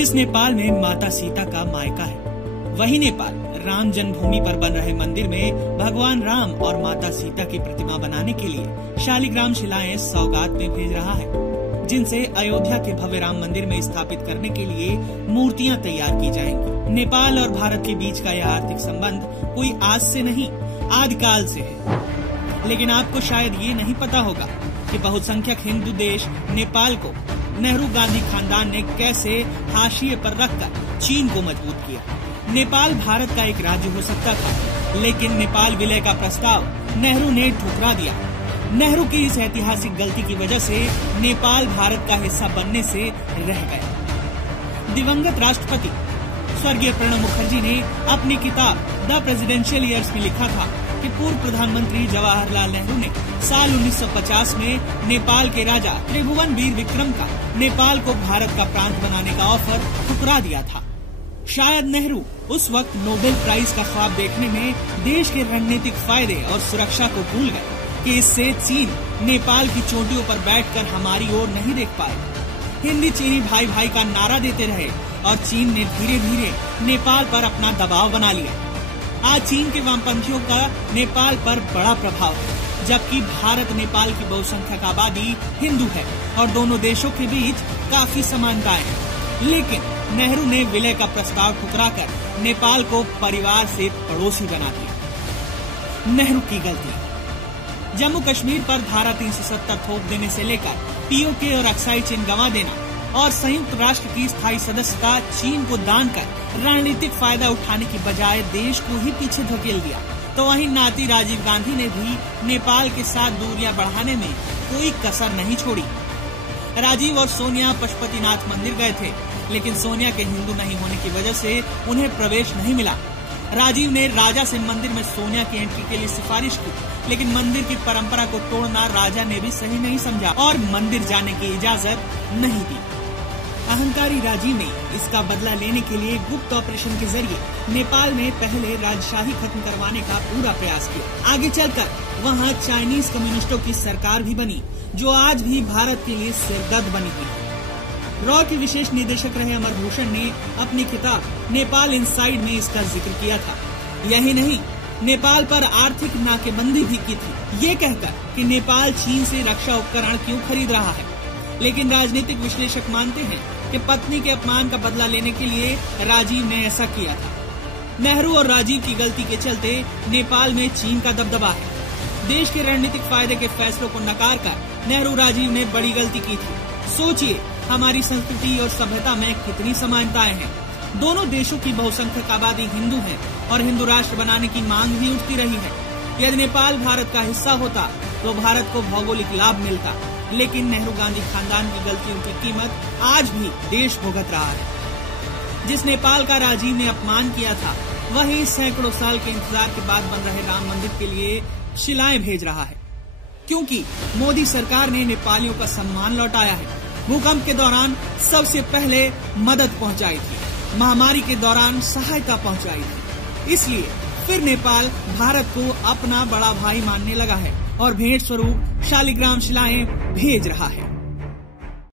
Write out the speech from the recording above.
जिस नेपाल में माता सीता का मायका है, वही नेपाल राम जन्मभूमि पर बन रहे मंदिर में भगवान राम और माता सीता की प्रतिमा बनाने के लिए शालिग्राम शिलाएं सौगात में भेज रहा है, जिनसे अयोध्या के भव्य राम मंदिर में स्थापित करने के लिए मूर्तियां तैयार की जाएंगी। नेपाल और भारत के बीच का यह आर्थिक संबंध कोई आज से नहीं, आदिकाल से है। लेकिन आपको शायद ये नहीं पता होगा कि बहुसंख्यक हिंदू देश नेपाल को नेहरू गांधी खानदान ने कैसे हाशिए पर रखकर चीन को मजबूत किया। नेपाल भारत का एक राज्य हो सकता था, लेकिन नेपाल विलय का प्रस्ताव नेहरू ने ठुकरा दिया। नेहरू की इस ऐतिहासिक गलती की वजह से नेपाल भारत का हिस्सा बनने से रह गया। दिवंगत राष्ट्रपति स्वर्गीय प्रणब मुखर्जी ने अपनी किताब द प्रेसिडेंशियल ईयर्स में लिखा था कि पूर्व प्रधानमंत्री जवाहरलाल नेहरू ने साल 1950 में नेपाल के राजा त्रिभुवन वीर विक्रम का नेपाल को भारत का प्रांत बनाने का ऑफर ठुकरा दिया था। शायद नेहरू उस वक्त नोबेल प्राइज का ख्वाब देखने में देश के रणनीतिक फायदे और सुरक्षा को भूल गए कि इससे चीन नेपाल की चोटियों पर बैठकर हमारी ओर नहीं देख पाएगा। हिंदी चीनी भाई भाई का नारा देते रहे और चीन ने धीरे धीरे नेपाल पर अपना दबाव बना लिया। आज चीन के वामपंथियों का नेपाल पर बड़ा प्रभाव है, जबकि भारत नेपाल की बहुसंख्यक आबादी हिंदू है और दोनों देशों के बीच काफी समानताएं हैं। लेकिन नेहरू ने विलय का प्रस्ताव ठुकराकर नेपाल को परिवार से पड़ोसी बना दिया। नेहरू की गलती। जम्मू कश्मीर पर धारा 370 थोप देने से लेकर पीओके और अक्साई चिन्ह गंवा देना और संयुक्त राष्ट्र की स्थायी सदस्यता चीन को दान कर रणनीतिक फायदा उठाने की बजाय देश को ही पीछे धकेल दिया, तो वहीं नाती राजीव गांधी ने भी नेपाल के साथ दूरियां बढ़ाने में कोई कसर नहीं छोड़ी। राजीव और सोनिया पशुपतिनाथ मंदिर गए थे, लेकिन सोनिया के हिंदू नहीं होने की वजह से उन्हें प्रवेश नहीं मिला। राजीव ने राजा से मंदिर में सोनिया की एंट्री के लिए सिफारिश की, लेकिन मंदिर की परंपरा को तोड़ना राजा ने भी सही नहीं समझा और मंदिर जाने की इजाजत नहीं दी। अहंकारी राजीव ने इसका बदला लेने के लिए गुप्त ऑपरेशन के जरिए नेपाल में पहले राजशाही खत्म करवाने का पूरा प्रयास किया। आगे चलकर वहां चाइनीज कम्युनिस्टों की सरकार भी बनी, जो आज भी भारत के लिए सिरदर्द बनी हुई है। रॉ के विशेष निदेशक रहे अमरभूषण ने अपनी किताब नेपाल इनसाइड में इसका जिक्र किया था। यही नहीं, नेपाल पर आर्थिक नाकेबंदी भी की थी, ये कहकर कि नेपाल चीन से रक्षा उपकरण क्यों खरीद रहा है। लेकिन राजनीतिक विश्लेषक मानते हैं कि पत्नी के अपमान का बदला लेने के लिए राजीव ने ऐसा किया था। नेहरू और राजीव की गलती के चलते नेपाल में चीन का दबदबा है। देश के रणनीतिक फायदे के फैसलों को नकार कर नेहरू राजीव ने बड़ी गलती की थी। सोचिए, हमारी संस्कृति और सभ्यता में कितनी समानताएं हैं। दोनों देशों की बहुसंख्यक आबादी हिंदू है और हिंदू राष्ट्र बनाने की मांग भी उठती रही है। यदि नेपाल भारत का हिस्सा होता तो भारत को भौगोलिक लाभ मिलता, लेकिन नेहरू गांधी खानदान की गलतियों की कीमत आज भी देश भुगत रहा है। जिस नेपाल का राजीव ने अपमान किया था, वही सैकड़ों साल के इंतजार के बाद बन रहे राम मंदिर के लिए शिलाएं भेज रहा है, क्योंकि मोदी सरकार ने नेपालियों का सम्मान लौटाया है। भूकंप के दौरान सबसे पहले मदद पहुंचाई थी, महामारी के दौरान सहायता पहुंचाई थी। इसलिए फिर नेपाल भारत को अपना बड़ा भाई मानने लगा है और भेंट स्वरूप शालिग्राम शिलाएं भेज रहा है।